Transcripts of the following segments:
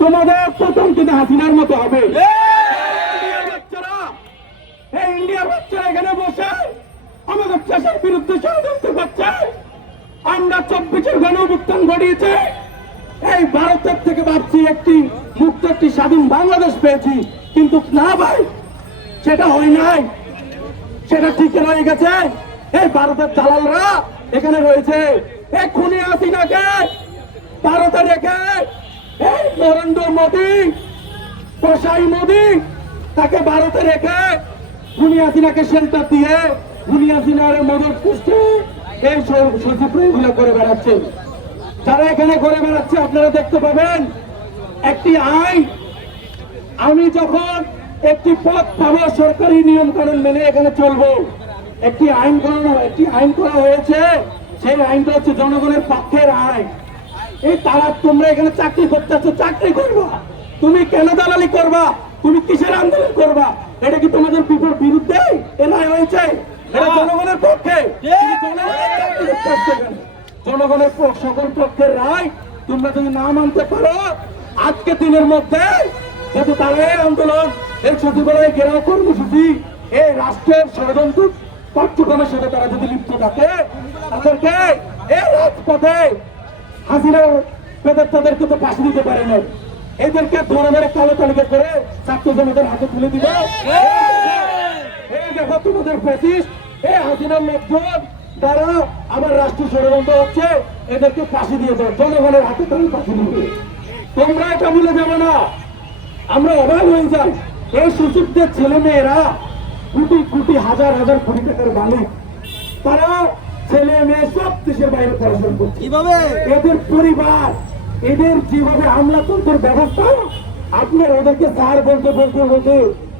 তোমাদের প্রথম কিন্তু হাসিনার মতো হবে। এই ইন্ডিয়ার বাচ্চারা এখানে বসে আমাদের দেশের বিরুদ্ধে ষড়যন্ত্র করছে। আমরা চব্বিশের গণ অভ্যুত্থান ঘটিয়েছে। এই ভারতের থেকে ভাবছি একটি মুক্ত একটি স্বাধীন বাংলাদেশ পেয়েছি। কিন্তু না ভাই সেটা হয় নাই। সেটা ঠিক রয়ে গেছে। এই ভারতের দালালরা এখানে রয়েছে। এই খুনি হাসিনাকে ভারতে রেখে নরেন্দ্র মোদী কসাই মোদী, তাকে ভারতে রেখে খুনি হাসিনাকে সেন্টার দিয়ে খুনি হাসিনার মদত পুষ্টে এই সচিব এগুলো করে বেড়াচ্ছে। যারা এখানে করে বেড়াচ্ছে, আপনারা দেখতে পাবেন, একটি আইন, আমি যখন একটি পথ পাবো, সরকারি নিয়ম কানুন মেনে এখানে চলবো, একটি আইন করানো, একটি আইন করা হয়েছে, সেই আইনটা হচ্ছে জনগণের পক্ষের আইন। এই তারা তোমরা এখানে চাকরি করতে আসছো চাকরি করবা। তুমি কেন দালালি করবা? তুমি কিসের আন্দোলন করবা? এটা কি তোমাদের বিরুদ্ধে? এনআই হয়েছে। এটা জনগণের পক্ষে। জনগণের সকল পক্ষের রায় তোমরা যদি না মানতে পারো আজকে দিনের মধ্যে যদি তারা এই আন্দোলন এই সচিবালয় ঘেরাও কর্মসূচি এই রাষ্ট্রের ষড়যন্ত্র কার্যক্রমের সাথে তারা যদি লিপ্ত থাকে তাদেরকে এই রাজপথে হাসিনা পেদের তাদেরকে তো ফাঁসি দিতে পারে না এদেরকে ধরে ধরে কালো তালিকা করে ছাত্র জনতার হাতে তুলে দিবে। এই দেখো তোমাদের ফেসিস এই হাসিনার লোকজন, তারা আমার রাষ্ট্র ষড়যন্ত্র হচ্ছে, এদেরকে ফাঁসি দিয়ে দাও। জনগণের হাতে তারা ফাঁসি দিবে। তোমরা এটা ভুলে যাবে না। আমরা অবাক হয়ে যাই। এই সচিবদের ছেলে মেয়েরা কোটি কোটি, হাজার হাজার কোটি টাকার মালিক। তারা ছেলে মেয়ে সব দেশের বাইরে পড়াশোনা করছে। কীভাবে? এদের পরিবার এদের যেভাবে আমলাতন্ত্রের ব্যবস্থা আপনার ওদেরকে স্যার বলতে বলতে বলতে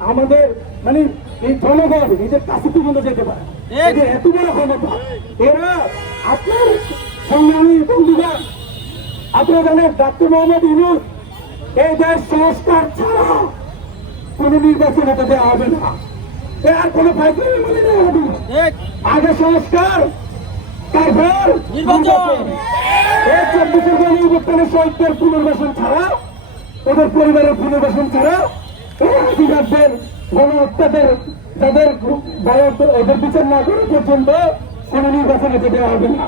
আমাদের মানে এই জনগণ এদের কাছে পর্যন্ত যেতে পারে। এদের এত বড় ক্ষমতা। এরা আপনার সংগ্রামী বন্ধুগণ আপনারা জানেন ডাক্তার মোহাম্মদ ইউনুস এই দেশ সংস্কার ছাড়া কোন নির্বাচন হতে দেওয়া হবে না। আর কোনো ফাইসলা মানে হবে না। আগে সংস্কার তারপর নির্বাচন। এই চব্বিশের গণ শহীদদের পুনর্বাসন ছাড়া ওদের পরিবারের পুনর্বাসন ছাড়া অধিকারদের গণহত্যাদের যাদের বায়ু- ওদের বিচার না করে পর্যন্ত কোনো নির্বাচনে যেতে দেওয়া হবে না